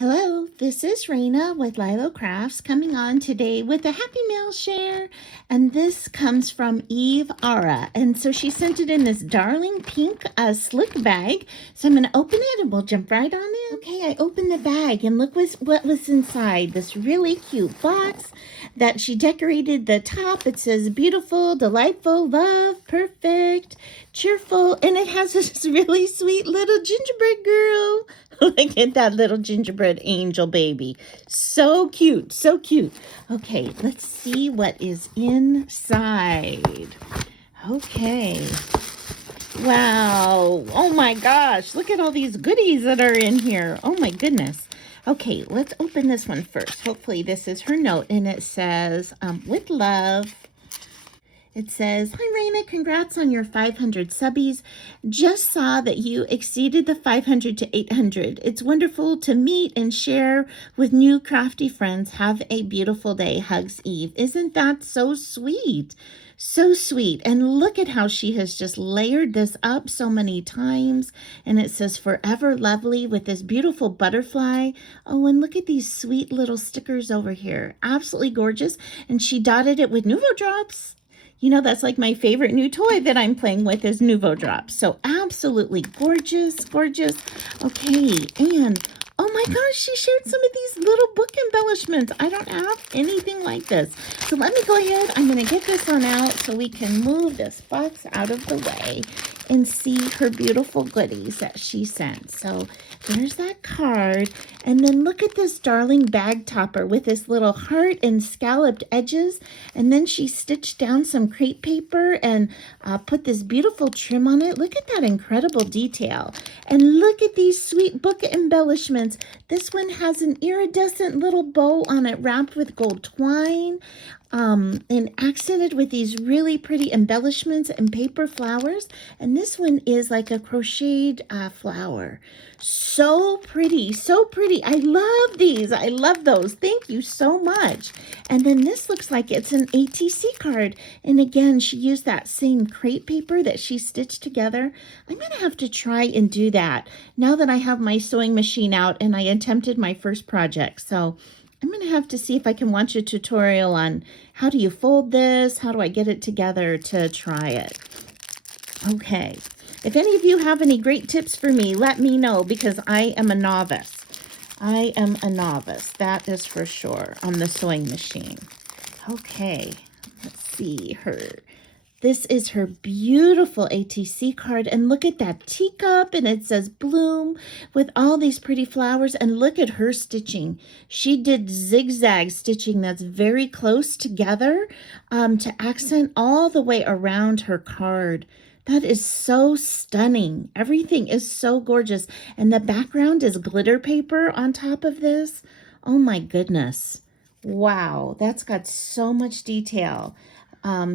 Hello, this is Raina with LYLO Crafts coming on today with a Happy Mail share. And this comes from Eve Ara. And so she sent it in this darling pink slick bag. So I'm going to open it and we'll jump right on in. Okay, I opened the bag and look what was inside. This really cute box that she decorated the top. It says beautiful, delightful, love, perfect, cheerful. And it has this really sweet little gingerbread girl. Look at that little gingerbread angel baby. So cute, so cute. Okay, let's see what is inside. Okay. Wow. Oh my gosh. Look at all these goodies that are in here. Oh my goodness. Okay, let's open this one first. Hopefully this is her note, and it says, with love. It says, hi, Raina, congrats on your 500 subbies. Just saw that you exceeded the 500 to 800. It's wonderful to meet and share with new crafty friends. Have a beautiful day. Hugs, Eve. Isn't that so sweet? So sweet. And look at how she has just layered this up so many times. And it says forever lovely with this beautiful butterfly. Oh, and look at these sweet little stickers over here. Absolutely gorgeous. And she dotted it with Nuvo Drops. You know, that's like my favorite new toy that I'm playing with is Nuvo Drops. So absolutely gorgeous, gorgeous. Okay, and oh my gosh, she shared some of these little book embellishments. I don't have anything like this. So let me go ahead. I'm going to get this one out so we can move this box out of the way and see her beautiful goodies that she sent. So there's that card. And then look at this darling bag topper with this little heart and scalloped edges. And then she stitched down some crepe paper and put this beautiful trim on it. Look at that incredible detail. And look at these sweet book embellishments. This one has an iridescent little bow on it wrapped with gold twine. And accented with these really pretty embellishments and paper flowers. And this one is like a crocheted flower. So pretty, so pretty. I love these. I love those. Thank you so much. And then this looks like it's an ATC card. And again, she used that same crepe paper that she stitched together. I'm going to have to try and do that now that I have my sewing machine out and I attempted my first project. So I'm going to have to see if I can watch a tutorial on how do you fold this, how do I get it together to try it. Okay, if any of you have any great tips for me, let me know because I am a novice. I am a novice, that is for sure, on the sewing machine. Okay, let's see her. This is her beautiful ATC card, and look at that teacup, and it says bloom with all these pretty flowers, and look at her stitching. She did zigzag stitching that's very close together to accent all the way around her card. That is so stunning. Everything is so gorgeous, and the background is glitter paper on top of this. Oh my goodness. Wow, that's got so much detail.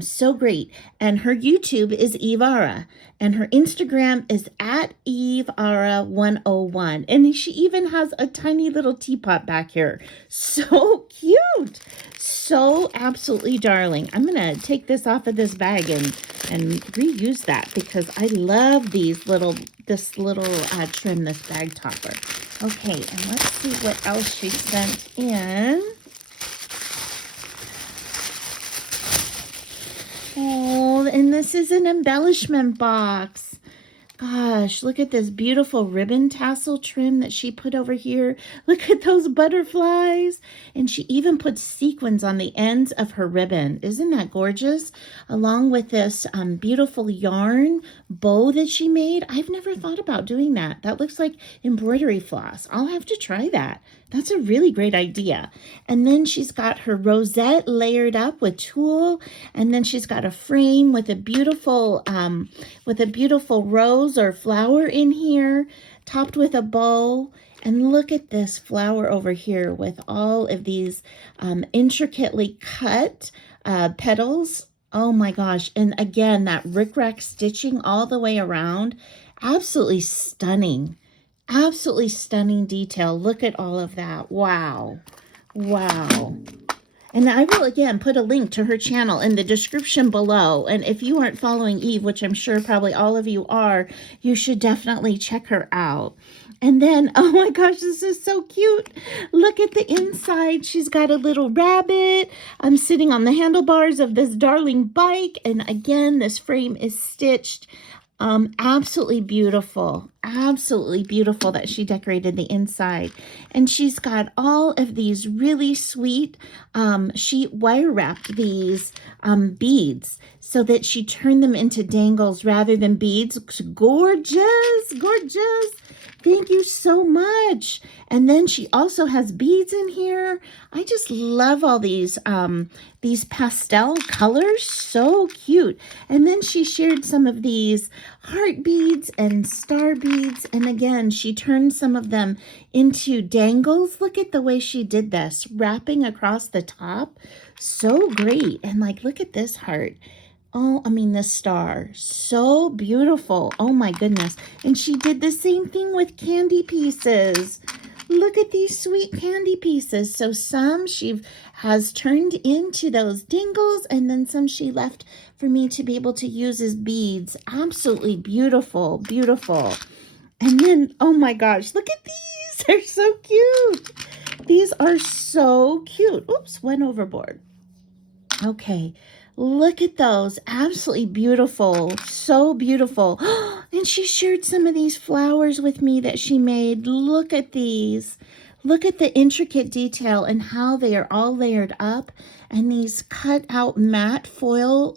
So great. And her YouTube is Eve Ara, and her Instagram is at Eve Ara 101. And she even has a tiny little teapot back here. So cute. So absolutely darling. I'm going to take this off of this bag and reuse that because I love this little trim, this bag topper. Okay, and let's see what else she sent in. Oh, and this is an embellishment box. Gosh, look at this beautiful ribbon tassel trim that she put over here. Look at those butterflies. And she even put sequins on the ends of her ribbon. Isn't that gorgeous? Along with this beautiful yarn bow that she made. I've never thought about doing that. That looks like embroidery floss. I'll have to try that. That's a really great idea. And then she's got her rosette layered up with tulle. And then she's got a frame with a beautiful rose or flower in here, topped with a bow. And look at this flower over here with all of these intricately cut petals. Oh my gosh. And again, that rickrack stitching all the way around. Absolutely stunning. Absolutely stunning detail. Look at all of that. Wow. Wow. And I will, again, put a link to her channel in the description below. And if you aren't following Eve, which I'm sure probably all of you are, you should definitely check her out. And then, oh my gosh, this is so cute. Look at the inside. She's got a little rabbit. I'm sitting on the handlebars of this darling bike. And again, this frame is stitched. Absolutely beautiful. Absolutely beautiful that she decorated the inside. And she's got all of these really sweet, she wire wrapped these beads so that she turned them into dangles rather than beads. Gorgeous, gorgeous. Thank you so much. And then she also has beads in here. I just love all these pastel colors. So cute. And then she shared some of these heart beads and star beads. And again, she turned some of them into dangles. Look at the way she did this, wrapping across the top. So great. And like, look at this heart. Oh, I mean, the star. So beautiful. Oh, my goodness. And she did the same thing with candy pieces. Look at these sweet candy pieces. So some she has turned into those dingles, and then some she left for me to be able to use as beads. Absolutely beautiful, beautiful. And then, oh my gosh, look at these. They're so cute. These are so cute. Oops, went overboard. Okay. Look at those. Absolutely beautiful. So beautiful. And she shared some of these flowers with me that she made. Look at these. Look at the intricate detail and how they are all layered up. And these cut out matte foil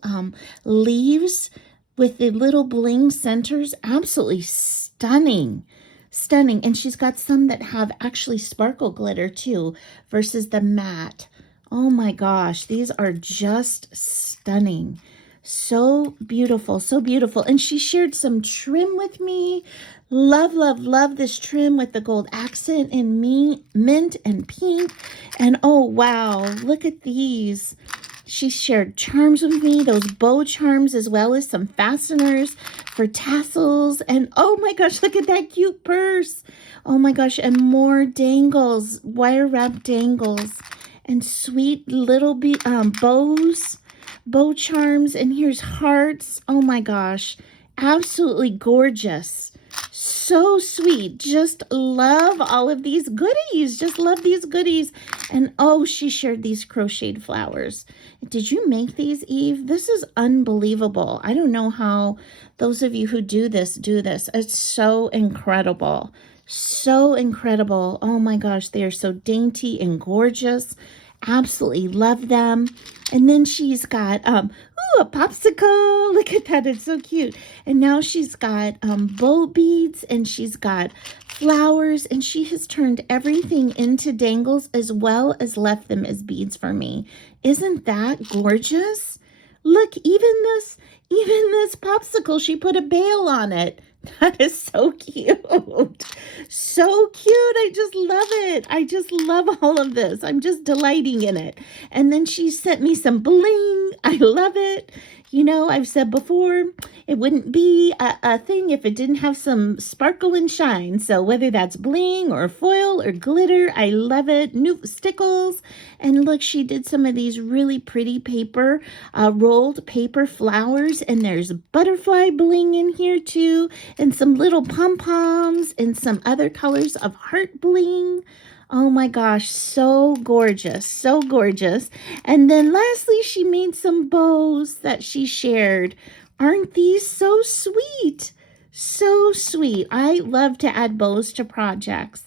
leaves with the little bling centers. Absolutely stunning. Stunning. And she's got some that have actually sparkle glitter too versus the matte. Oh my gosh, these are just stunning. So beautiful, so beautiful. And she shared some trim with me. Love, love, love this trim with the gold accent in mint and pink. And oh wow, look at these. She shared charms with me, those bow charms, as well as some fasteners for tassels. And oh my gosh, look at that cute purse. Oh my gosh, and more dangles, wire wrap dangles. And sweet little bows, bow charms, and here's hearts. Oh my gosh, absolutely gorgeous. So sweet. Just love all of these goodies. Just love these goodies. And oh, she shared these crocheted flowers. Did you make these, Eve? This is unbelievable. I don't know how those of you who do this. It's so incredible. So incredible. Oh my gosh, they are so dainty and gorgeous. Absolutely love them. And then she's got a popsicle. Look at that, it's so cute. And now she's got bow beads, and she's got flowers, and she has turned everything into dangles as well as left them as beads for me. Isn't that gorgeous? Look, even this popsicle, she put a bail on it. That is so cute. So cute. I just love it. I just love all of this. I'm just delighting in it. And then she sent me some bling. I love it. You know, I've said before, it wouldn't be a thing if it didn't have some sparkle and shine. So whether that's bling or foil or glitter, I love it. New stickles. And look, she did some of these really pretty paper, rolled paper flowers. And there's butterfly bling in here too. And some little pom-poms and some other colors of heart bling. Oh my gosh, so gorgeous, so gorgeous. And then lastly, she made some bows that she shared. Aren't these so sweet? So sweet. I love to add bows to projects.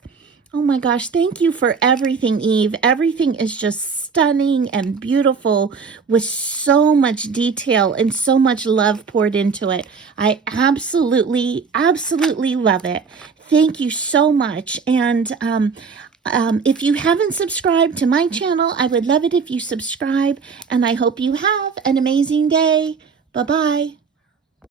Oh my gosh, thank you for everything, Eve. Everything is just stunning and beautiful with so much detail and so much love poured into it. I absolutely, absolutely love it. Thank you so much. And if you haven't subscribed to my channel, I would love it if you subscribe, and I hope you have an amazing day. Bye-bye.